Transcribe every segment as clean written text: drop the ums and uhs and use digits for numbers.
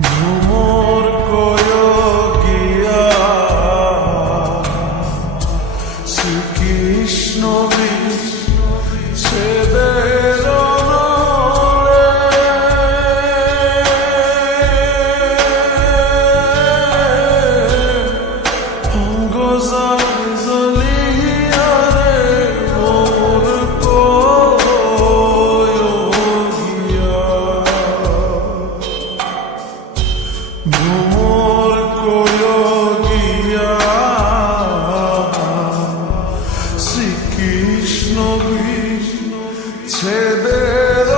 ভ্রমর কয় গিয়া শ্রীকৃষ্ণ ছেদের ভ্রমর কয় গিয়া শ্রীকৃষ্ণ ছেদের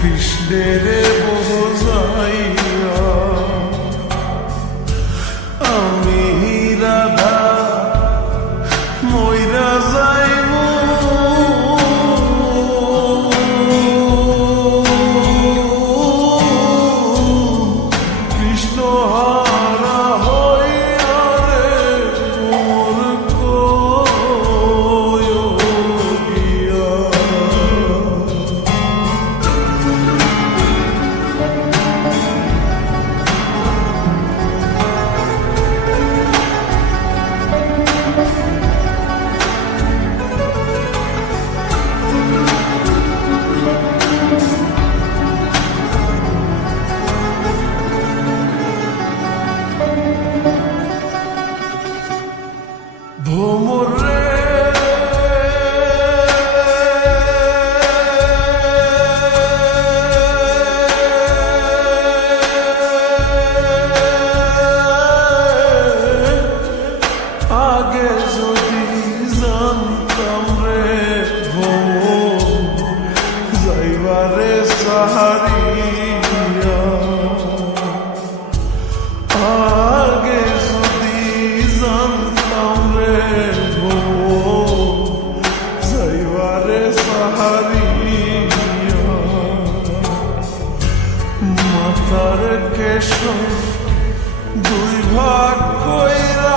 কৃষ্ণেরে বোঝাইয়া আমি রাধা মইরা যাইব কৃষ্ণ হারা হইয়া রে মোর কয় গিয়া ভ্রমর আগে যদি জানতাম রে ভ্রমর যাইবারে সাহারিয়া আগে যদি জানতাম রে যাইবারে সাহারিয়া মাতার কেশ দুই ভাগ কইরা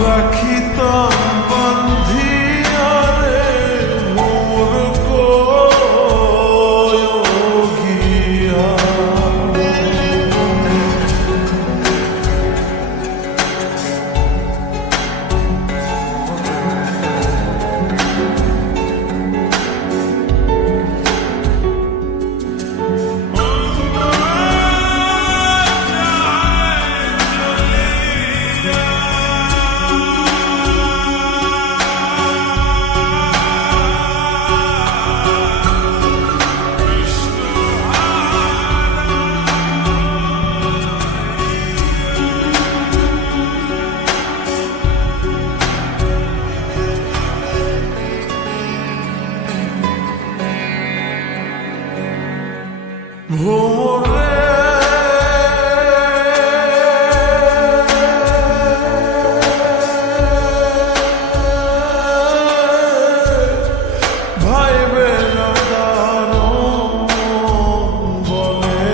রাখিতাম বান্ধিয়া রে মোর কয় গিয়া ভ্রমর ভাইবে বলে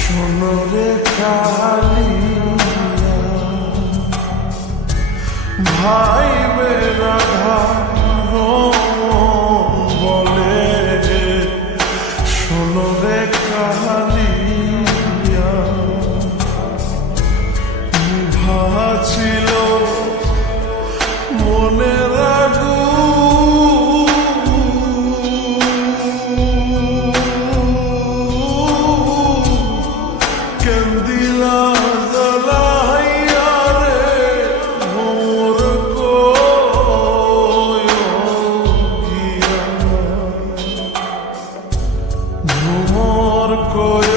শোনরে কালিয়া ভাইবে রাধা বলে শোনো রে জ্বালিয়া নিভাছিল মনের কেন্দিলা জ্বালাইয়া রে মোর কইয়া ভ্রমর কয়